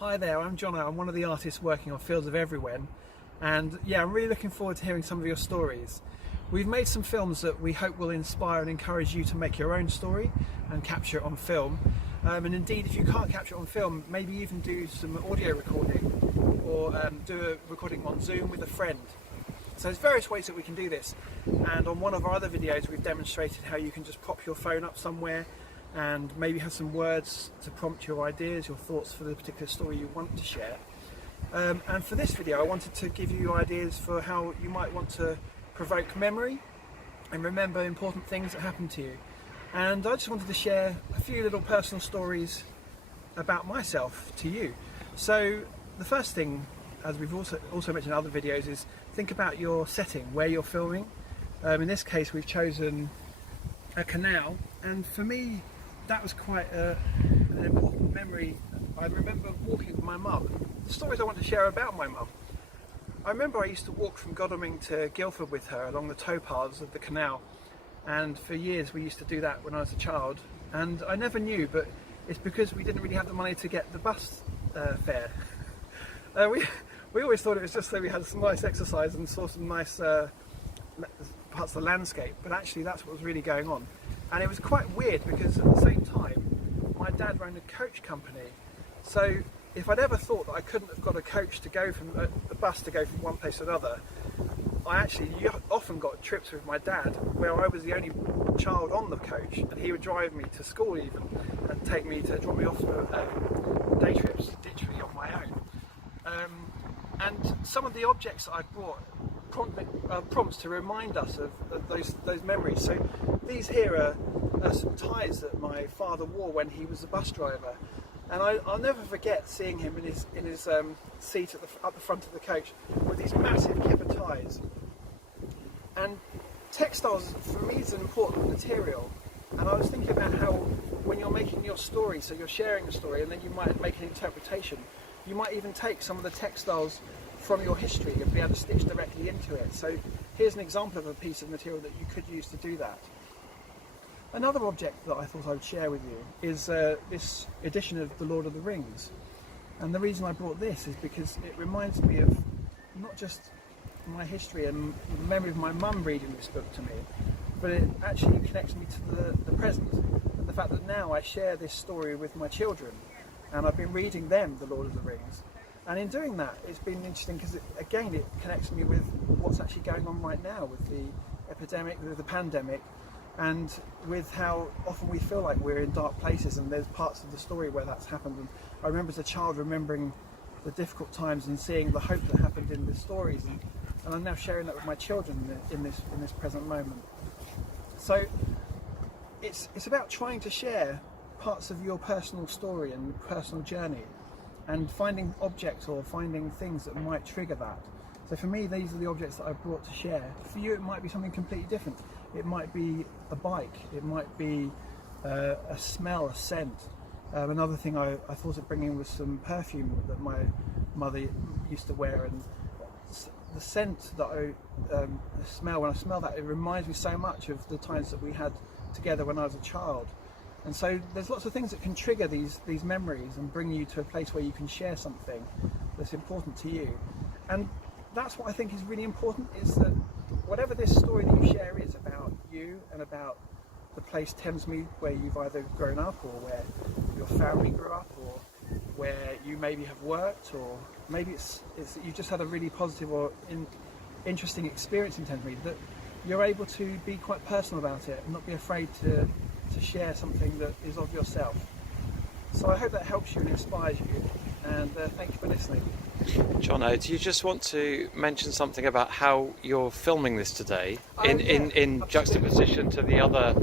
Hi there, I'm Jono. I'm one of the artists working on Fields of Everywhen, and yeah, I'm really looking forward to hearing some of your stories. We've made some films that we hope will inspire and encourage you to make your own story and capture it on film. And indeed, if you can't capture it on film, maybe even do some audio recording or do a recording on Zoom with a friend. So there's various ways that we can do this, and on one of our other videos we've demonstrated how you can just pop your phone up somewhere and maybe have some words to prompt your ideas, your thoughts for the particular story you want to share. And for this video I wanted to give you ideas for how you might want to provoke memory and remember important things that happened to you. And I just wanted to share a few little personal stories about myself to you. So the first thing, as we've also mentioned in other videos, is think about your setting, where you're filming. In this case we've chosen a canal, and for me that was quite an important memory. I remember walking with my mum. The stories I want to share about my mum. I remember I used to walk from Godalming to Guildford with her along the towpaths of the canal, and for years we used to do that when I was a child, and I never knew, but it's because we didn't really have the money to get the bus fare. We always thought it was just so we had some nice exercise and saw some nice parts of the landscape, but actually that's what was really going on. And it was quite weird because at the same time my dad ran a coach company, so if I'd ever thought that I couldn't have got a coach to go from the bus to go from one place to another, I actually often got trips with my dad where I was the only child on the coach, and he would drive me to school even and drop me off for day trips literally on my own. And some of the objects that I brought prompts to remind us of those memories. So these here are some ties that my father wore when he was a bus driver, and I'll never forget seeing him in his seat at the front of the coach with these massive kipper ties. And textiles for me is an important material, and I was thinking about how when you're making your story, so you're sharing a story and then you might make an interpretation, you might even take some of the textiles from your history and be able to stitch directly into it. So here's an example of a piece of material that you could use to do that. Another object that I thought I would share with you is this edition of The Lord of the Rings. And the reason I brought this is because it reminds me of not just my history and the memory of my mum reading this book to me, but it actually connects me to the present and the fact that now I share this story with my children, and I've been reading them The Lord of the Rings. And in doing that, it's been interesting because, again, it connects me with what's actually going on right now with the epidemic, with the pandemic, and with how often we feel like we're in dark places, and there's parts of the story where that's happened. And I remember as a child remembering the difficult times and seeing the hope that happened in the stories, and I'm now sharing that with my children in this present moment. So it's about trying to share parts of your personal story and personal journey, and finding objects or finding things that might trigger that. So for me, these are the objects that I've brought to share. For you, it might be something completely different. It might be a bike, it might be a smell, a scent. Another thing I thought of bringing was some perfume that my mother used to wear, and the scent that I smell, when I smell that, it reminds me so much of the times that we had together when I was a child. And so there's lots of things that can trigger these memories and bring you to a place where you can share something that's important to you. And that's what I think is really important, is that whatever this story that you share is about you and about the place Thamesmead where you've either grown up, or where your family grew up, or where you maybe have worked, or maybe it's that you just had a really positive or interesting experience in Thamesmead, that you're able to be quite personal about it and not be afraid to share something that is of yourself. So I hope that helps you and inspires you, and thank you for listening. Jono, do you just want to mention something about how you're filming this today in juxtaposition to the other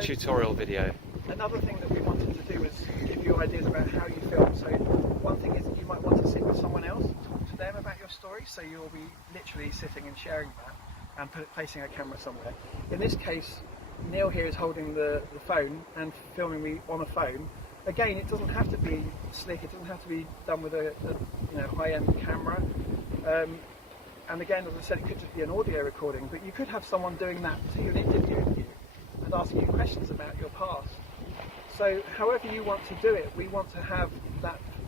tutorial video? Another thing that we wanted to do was give you ideas about how you film. So one thing is that you might want to sit with someone else, talk to them about your story, so you'll be literally sitting and sharing that and placing a camera somewhere. In this case, Neil here is holding the phone and filming me on a phone. Again, it doesn't have to be slick, it doesn't have to be done with a high-end camera. And again, as I said, it could just be an audio recording, but you could have someone doing that to you and interviewing you and asking you questions about your past. So however you want to do it, we want to have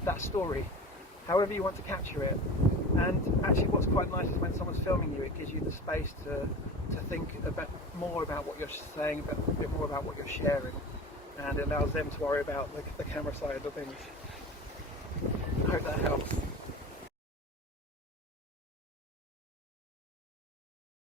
that story however you want to capture it. And actually what's quite nice is when someone's filming you, it gives you the space to think more about what you're saying, a bit more about what you're sharing, and it allows them to worry about the camera side of things. I hope that helps.